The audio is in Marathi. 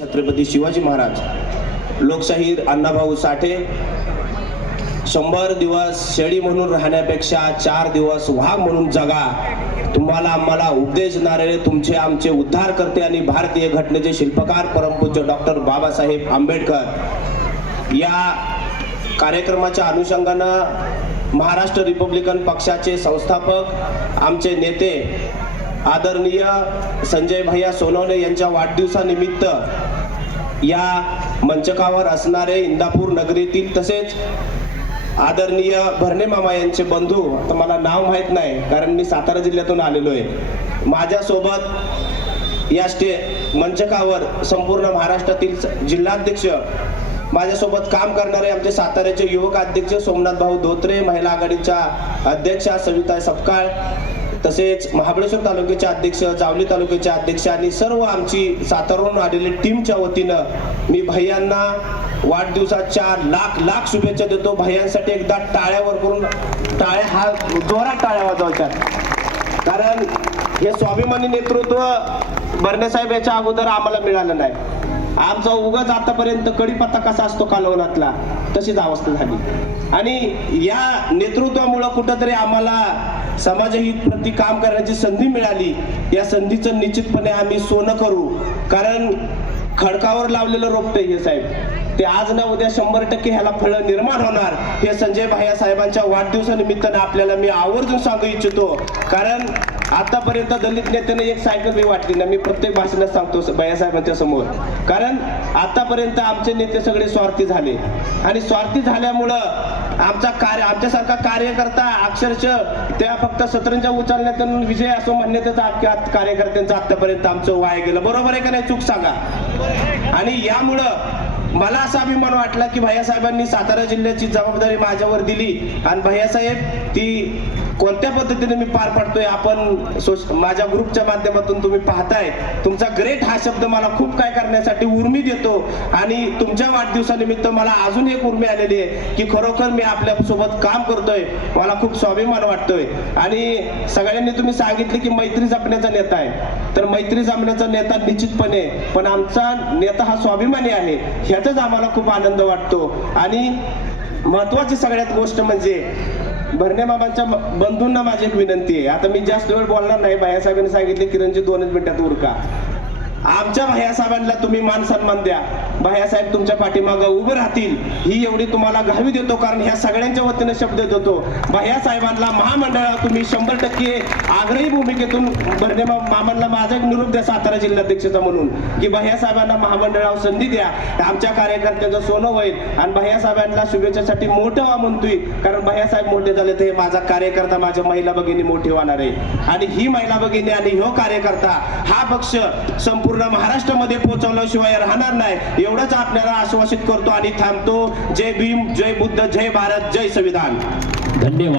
छत्रपती शिवाजी महाराज लोकशाहीर अण्णाभाऊ साठे शंभर दिवस शेळी म्हणून राहण्यापेक्षा चार दिवस वाघ म्हणून जगा. तुम्हाला आम्हाला उपदेश देणारे तुमचे आमचे उद्धार करते आणि भारतीय घटनेचे शिल्पकार परमपूज्य डॉक्टर बाबासाहेब आंबेडकर. या कार्यक्रमाच्या अनुषंगानं महाराष्ट्र रिपब्लिकन पक्षाचे संस्थापक आमचे नेते आदरणीय संजय भैया सोनवणे यांच्या वाढदिवसानिमित्त या मंचकावर असणारे इंदापूर नगरीतील तसेच आदरणीय भरणे मामा यांचे बंधू आता मला नाव माहीत नाही कारण मी सातारा जिल्ह्यातून आलेलो आहे. माझ्यासोबत या स्टे मंचकावर संपूर्ण महाराष्ट्रातील जिल्हाध्यक्ष माझ्यासोबत काम करणारे आमचे साताऱ्याचे युवक अध्यक्ष सोमनाथ भाऊ धोत्रे महिला आघाडीच्या अध्यक्षा सविता सपकाळ तसेच महाबळेश्वर तालुक्याचे अध्यक्ष जावली तालुक्याचे अध्यक्ष आणि सर्व आमची सातारवरून आलेली टीमच्या वतीनं मी भैयांना वाढदिवसाच्या लाख लाख शुभेच्छा देतो. भैयांसाठी एकदा टाळ्यावर करून टाळ्या हा जोरात टाळ्या वाजवायच्या. कारण हे स्वाभिमानी नेतृत्व बर्नेसाहेब याच्या अगोदर आम्हाला मिळालं नाही. आमचा उगाच आतापर्यंत कडीपत्ता कसा असतो कालवनातला तशीच अवस्था झाली. आणि या नेतृत्वामुळं कुठंतरी आम्हाला समाजहित प्रति काम करण्याची संधी मिळाली. या संधीचं निश्चितपणे आम्ही सोनं करू. कारण खडकावर लावलेलं रोपटे हे साहेब. ते आज ना उद्या शंभर टक्के ह्याला फळं निर्माण होणार. हे संजय भाया साहेबांच्या वाढदिवसानिमित्तानं आपल्याला मी आवर्जून सांगू इच्छितो. कारण आतापर्यंत दलित नेत्याने एक सायकल मी वाटली ना मी प्रत्येक भाषणात सांगतो भैयासाहेबांच्या समोर. कारण आतापर्यंत आमचे नेते सगळे स्वार्थी झाले. आणि स्वार्थी झाल्यामुळं आमचा कार्य आमच्यासारखा कार्यकर्ता अक्षरशः त्या फक्त सतरंजा उचलण्यातून विजय असो म्हणण्याचा अख्ख्या कार्यकर्त्यांचं आतापर्यंत आमचं वाया गेलं. बरोबर आहे का नाही? चूक सांगा. आणि यामुळं मला असा अभिमान वाटला की भैयासाहेबांनी सातारा जिल्ह्याची जबाबदारी माझ्यावर दिली. आणि भैयासाहेब ती कोणत्या पद्धतीने मी पार पाडतोय आपण सोश- माझ्या ग्रुपच्या माध्यमातून तुम्ही पाहताय. तुमचा ग्रेट हा शब्द मला खूप काय करण्यासाठी उर्मी देतो आणि तुमच्या वाढदिवसानिमित्त मला अजून एक उर्मी आलेली आहे की खरोखर मी आपल्यासोबत काम करतोय. मला खूप स्वाभिमान वाटतोय. आणि सगळ्यांनी तुम्ही सांगितले की मैत्री जपण्याचा नेता आहे. तर मैत्री जपण्याचा नेता निश्चितपणे पण आमचा नेता हा स्वाभिमानी आहे. ह्याचाच आम्हाला खूप आनंद वाटतो. आणि महत्वाची सगळ्यात गोष्ट म्हणजे भरणे बाबांच्या बंधूंना माझी एक विनंती आहे. आता मी जास्त वेळ बोलणार नाही. भैयासाहेबांनी सांगितले किरणजी दोनच मिनिटात उरका. आमच्या भैयासाहेबांना तुम्ही मान सन्मान द्या. भैयासाहेब तुमच्या पाठीमागं उभं राहतील. ही एवढी तुम्हाला घावी देतो कारण ह्या सगळ्यांच्या वतीनं शब्द देतो. भैयासाहेबांना महामंडळात तुम्ही शंभर टक्के आग्रही भूमिकेतून भरणे मामांना माझा एक निरोप द्या सातारा जिल्हाध्यक्षाचा म्हणून. की भैयासाहेबांना महामंडळावर संधी द्या. आमच्या कार्यकर्त्याचं सोनं होईल. आणि भैयासाहेबांना शुभेच्छासाठी मोठं व्हा म्हणतोय. कारण भैयासाहेब मोठे झाले तर माझा कार्यकर्ता माझ्या महिला भगिनी मोठी होणार आहे. आणि ही महिला भगिनी आणि ह्यो कार्यकर्ता हा पक्ष संपूर्ण महाराष्ट्रामध्ये पोहोचवल्याशिवाय राहणार नाही. एवढंच आपल्याला आश्वासित करतो आणि थांबतो. जय भीम जय बुद्ध जय भारत जय संविधान. धन्यवाद.